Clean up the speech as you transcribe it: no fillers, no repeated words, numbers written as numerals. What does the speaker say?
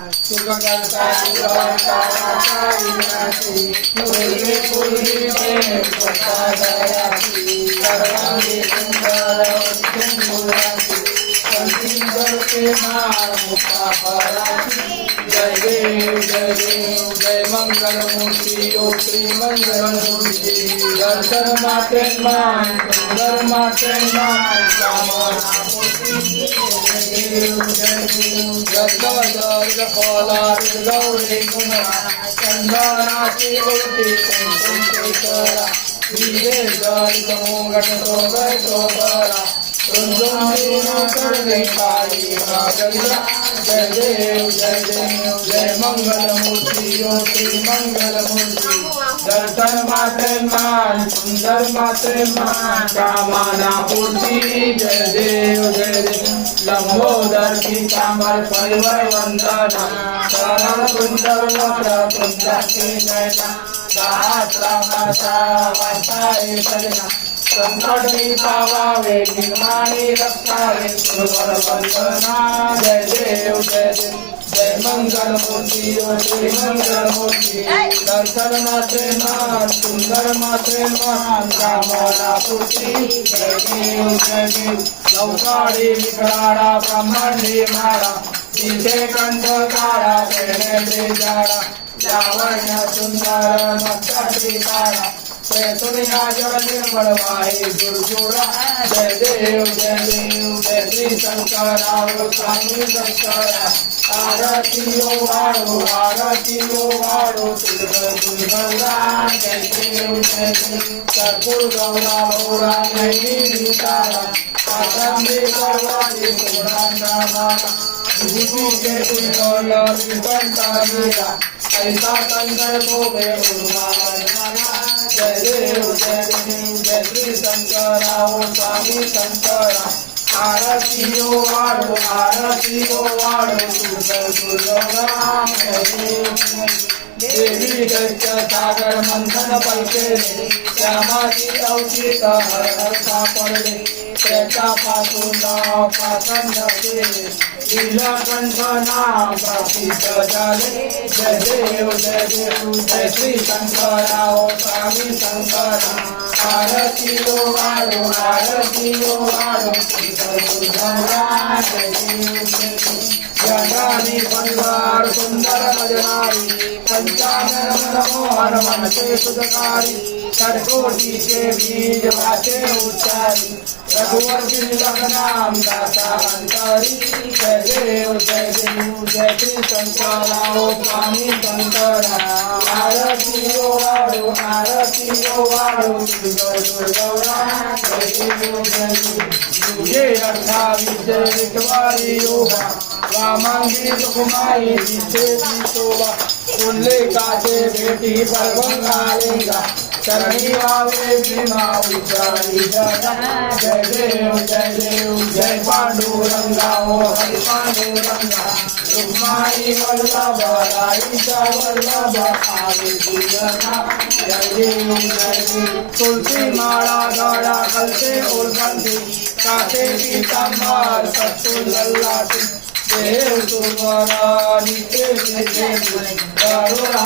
सुखकर्ता सुखहर्ता वार्ता विनाशी पूर्वे पूर्वी में प्रसादयासी सर्वांगी सुंदर मुरासी संसिंदर के मार मुक्ता परासी जय देव जय मंगल मूर्ति ओ श्री मंगल मूर्ति दर्शन माते मान सुंदर माते मान कामना मूर्ति जय देव जय फलाद गौरी गुणा चंदनाची उल्टी कुंकुम केसरा धीरे जल समूह सोबरा करने पाई जय देव जय मंगल मूर्ति ओ श्री मंगल मूर्ति दर्शन मात्र मान सुंदर मात्र मान कामना पूर्ति जय देव लंबोदर की कामर परिवर वंदना शरण सुंदर वक्र कुंडा के नयना सहस्रा माता वासाए सजना संकटी पावावे निर्माणी रक्षावे सुरवर वंदना जय देव जय मंगल मूर्ति ओ श्री मंगल मूर्ति दर्शन मात्रे मान सुंदर मात्रे मान कामना पूर्ति जय देव लौकाड़ी विकराड़ा ब्रह्मण्डी मारा जिसे कंठ कारा प्रेणे जाड़ा लावण्य सुंदर मत्सरी कारा दुनिया जल निर्मल वाहे दुर्जोड़ा जय देव जय श्री शंकरा स्वामी शंकरा आरती ओ वाड़ो दुर्गा जय देव कर्पूर गौरा गौरा नहीं तारा आदमी करवाली सोना भूमि के उन्नौला विकंता मेरा ऐसा कंकर को जय देव जय श्री शंकरा ओ स्वामी शंकरा आरती ओ वाड़ो दुर्गा देवी दैत्य सागर मंथन पलके श्यामाची अवचित हर सापडले त्याच्या पासून पासन नीलकंठ नाम प्रसिद्ध झाले जय देव जय श्री शंकरा ओ स्वामी शंकरा आरती ओ वाड़ो जगानी परिवार सुंदर भजनारी पंचानन मनमोहन मनसे सुखकारी सरकोटी के बीज वाचे उच्चारी रघुवर तिलक नाम दाता अंतरी जय देव जय श्री शंकरा ओ स्वामी शंकरा आरती ओ वाड़ो दुर्गौरा जय अठावीस योगा वामांगी सुकुमाई जिसे शोभा उल्ले काचे बेटी पर बंगालेगा शरणी आवे भीमा उचारी जय देव जय पांडुरंगा ओ हरि पांडुरंगा रुक्माई वल्लभ राईचा वल्लभ आवे दुर्गा जय देव तुलसी माला गड़ा कलते और बंदी काटे पीतांबर सत्तु लल्लाटी देव तुम्हारा नित्य